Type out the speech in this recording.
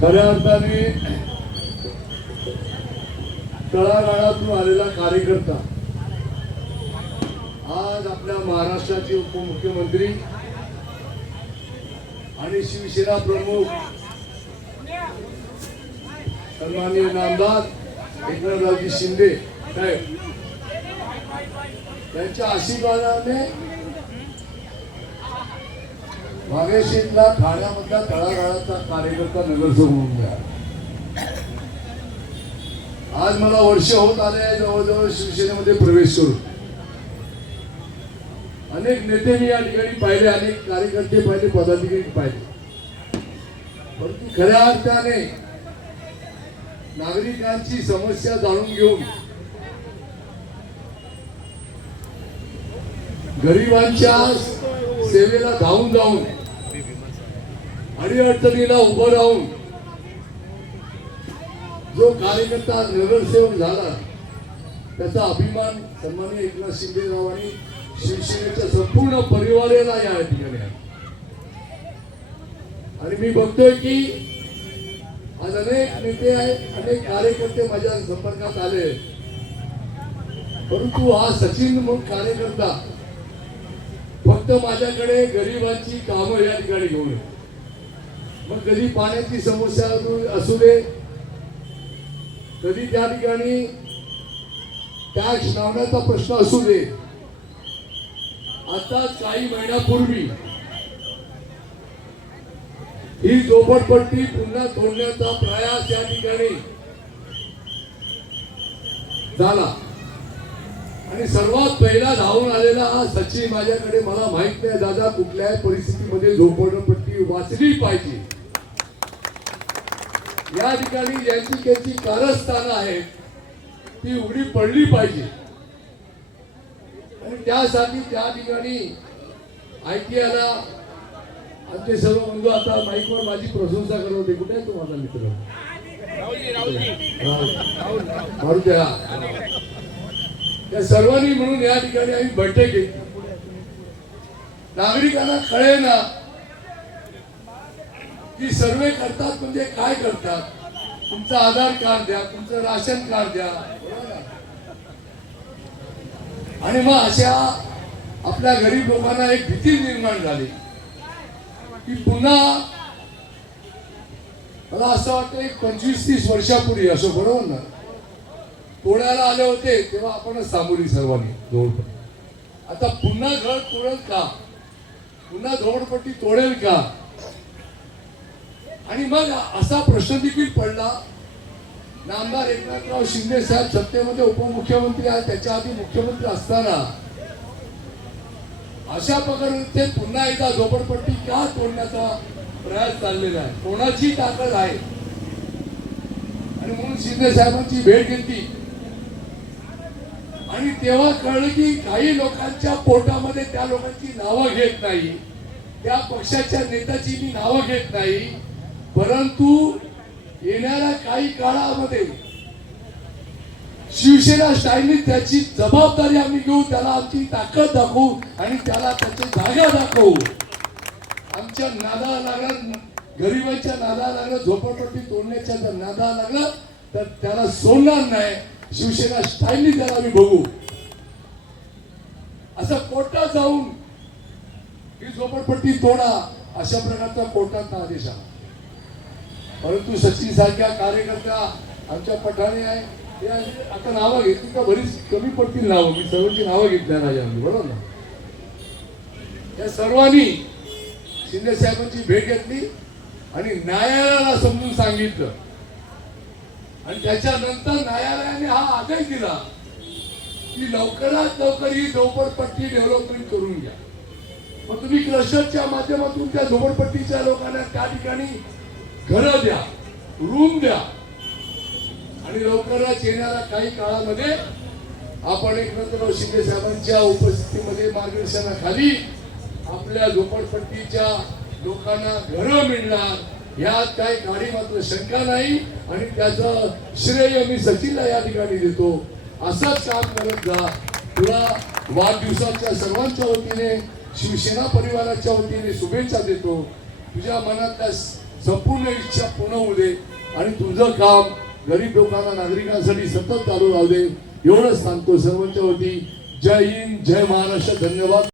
खऱ्या अर्थाने तळागाळातून आलेला कार्यकर्ता आज आपल्या महाराष्ट्राचे उपमुख्यमंत्री आणि शिवसेना प्रमुख सन्माननीय नामदार एकनाथरावजी शिंदे साहेब त्यांच्या आशीर्वादाने मागेशीतला ठाण्यामधला तळागाळाचा कार्यकर्ता नगरसेवक म्हणून मिळाला आज मला वर्ष होत आले जवळजवळ शिवसेनेमध्ये प्रवेश करून. अनेक नेते मी या ठिकाणी पाहिले अनेक कार्यकर्ते पाहिले पदाधिकारी पाहिले. परंतु खऱ्या अर्थाने नागरिकांची समस्या जाणून घेऊन गरिबांच्या सेवेला धावून जाऊन अडीअडचणीला उभं राहून जो कार्यकर्ता नगरसेवक झाला त्याचा अभिमान सन्मान्य एकनाथ शिंदेरावांनी शिवसेनेच्या संपूर्ण परिवाराला या ठिकाणी आणि मी बघतोय की आज अनेक नेते आहेत अनेक कार्यकर्ते माझ्या संपर्कात आले. परंतु हा सचिन म्हणून कार्यकर्ता फक्त माझ्याकडे गरिबांची कामं या ठिकाणी घेऊन नये मग कधी पाण्याची समस्या असू दे कधी त्या ठिकाणी टॅक्स लावण्याचा प्रश्न असू दे आता काही महिन्यापूर्वी ही झोपडपट्टी पुन्हा तोडण्याचा प्रयास या ठिकाणी झाला. आणि सर्वात पहिला धावून आलेला हा सचिन माझ्याकडे मला माहीत नाही दादा कुठल्याही परिस्थितीमध्ये झोपडपट्टी वाचली पाहिजे. या ठिकाणी ज्यांची त्यांची कारस्थानं आहेत ती उघडी पडली पाहिजे. आणि त्यासाठी त्या ठिकाणी आय टी आयला आमचे सर्व बंधू आता माईकवर माझी प्रशंसा करत होते. कुठे आहे तो माझा मित्र? मारू द्या त्या सर्वांनी म्हणून या ठिकाणी आम्ही बैठक घेतली नागरिकांना कळे ना की सर्वे करतात म्हणजे काय करतात? तुमचं आधार कार्ड द्या तुमचं राशन कार्ड द्या. आणि मग अशा आपल्या गरीब लोकांना एक भीती निर्माण झाली की पुन्हा मला असं वाटतं एक पंचवीस तीस वर्षापूर्वी असं बरोबर ना? पुण्याला आले होते तेव्हा आपणच सामोरी सर्वांनी झोपडपट्टी आता पुन्हा घर तोडेल का? पुन्हा झोपडपट्टी तोडेल का? आणि मग असा प्रश्न देखील पडला. नामदार एकनाथराव शिंदे साहेब सत्तेमध्ये उपमुख्यमंत्री आहे त्याच्या आधी मुख्यमंत्री असताना. अशा प्रकारे पुन्हा एकदा झोपडपट्टी का तोडण्याचा प्रयास चाललेला आहे? कोणाची ताकद आहे? आणि म्हणून शिंदे साहेबांची भेट घेतली. आणि तेव्हा कळलं की काही लोकांच्या पोटामध्ये त्या लोकांची नावं घेत नाही. त्या पक्षाच्या नेत्याची मी नावं घेत नाही. परंतु येणाऱ्या काही काळामध्ये शिवसेना स्टाईलने त्याची जबाबदारी आम्ही घेऊ त्याला आमची ताकद दाखवू आणि त्याला त्याची जागा दाखवू. आमच्या नादा लागलं गरिबांच्या नादा लागलं झोपडपट्टी तोडण्याच्या जर नादा लागलं तर त्याला सोडणार नाही. शिवसेना स्टाईलनी त्याला आम्ही बघू. असं कोर्टात जाऊन ही झोपडपट्टी तोडा अशा प्रकारचा कोर्टाचा आदेश आला परंतु सचिन सारख्या कार्यकर्त्या आमच्या पठाणे आहे. ते आता नावं घेतली का बरीच कमी पडतील नावं. मी सर्वांची नावं घेतल्या राजांनी बरोबर ना? या सर्वांनी शिंदे साहेबांची भेट घेतली आणि न्यायालयाला समजून सांगितलं. आणि त्याच्यानंतर न्यायालयाने हा आदेश दिला की लवकरात लवकर ही झोपडपट्टी डेव्हलपमेंट करून घ्या. मग तुम्ही क्लस्टरच्या माध्यमातून त्या झोपडपट्टीच्या लोकांना त्या ठिकाणी घरं द्या रूम द्या. आणि लवकरच येणाऱ्या काही काळामध्ये आपण एकनाथराव शिंदे साहेबांच्या उपस्थितीमध्ये मार्गदर्शनाखाली आपल्या झोपडपट्टीच्या लोकांना घरं मिळणार. यात काही गाडी मात्र शंका नाही आणि त्याचं श्रेय मी सचिनला या ठिकाणी देतो. असंच काम करत जा. तुला वाढदिवसाच्या सर्वांच्या वतीने शिवसेना परिवाराच्या वतीने शुभेच्छा देतो. तुझ्या मनातल्या त्या संपूर्ण इच्छा पूर्ण होऊ दे आणि तुझं काम गरीब लोकांना नागरिकांसाठी सतत चालू राहू दे. एवढंच सांगतो सर्वांच्या वती. जय हिंद जय महाराष्ट्र. धन्यवाद.